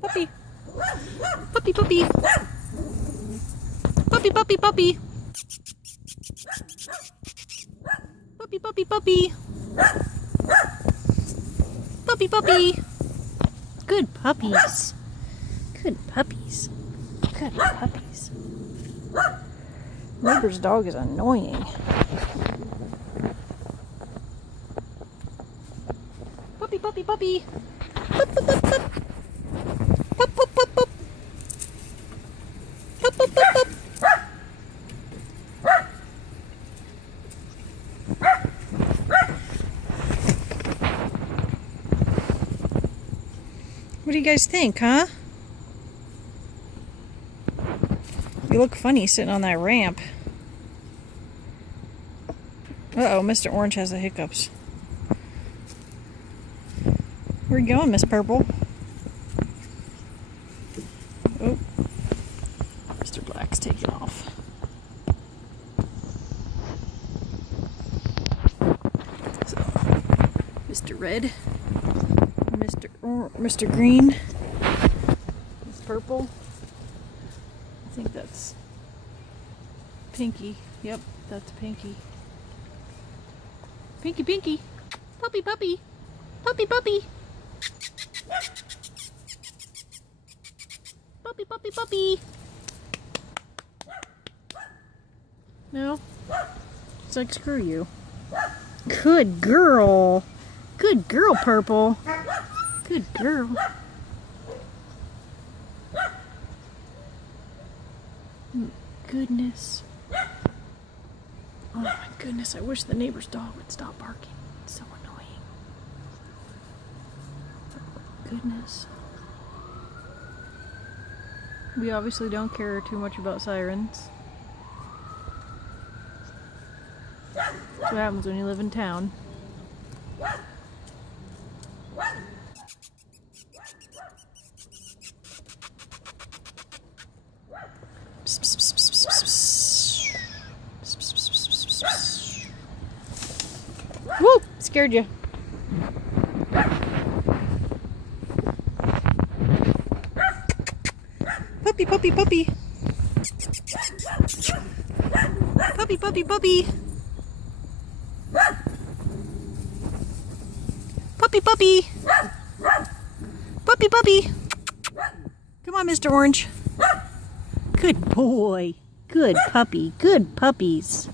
Puppy. Puppy, puppy. Puppy, puppy, puppy. Puppy, puppy, puppy. Puppy, puppy. Good puppies. Good puppies. Good puppies. Neighbor's dog is annoying. Puppy, puppy, puppy. Pup, pup, pup, pup. Pup, pup, pup, pup. Pup, pup, pup, pup. What do you guys think, huh? You look funny sitting on that ramp. Uh-oh, Mr. Orange has the hiccups. Where you going, Miss Purple? Oh, Mr. Black's taking off. So, Mr. Red, Mr. Green, Miss Purple. I think that's Pinky. Yep, that's Pinky. Pinky, Pinky. Puppy, puppy. Puppy, puppy. Puppy, puppy, puppy. No? It's like, screw you. Good girl. Good girl, Purple. Good girl. Goodness. Oh my goodness, I wish the neighbor's dog would stop barking. It's so annoying. Goodness. We obviously don't care too much about sirens. That's what happens when you live in town. Woo! Scared you. Puppy, puppy, puppy. Puppy, puppy, puppy. Puppy, puppy. Puppy, puppy. Come on, Mr. Orange. Good boy. Good puppy. Good puppies.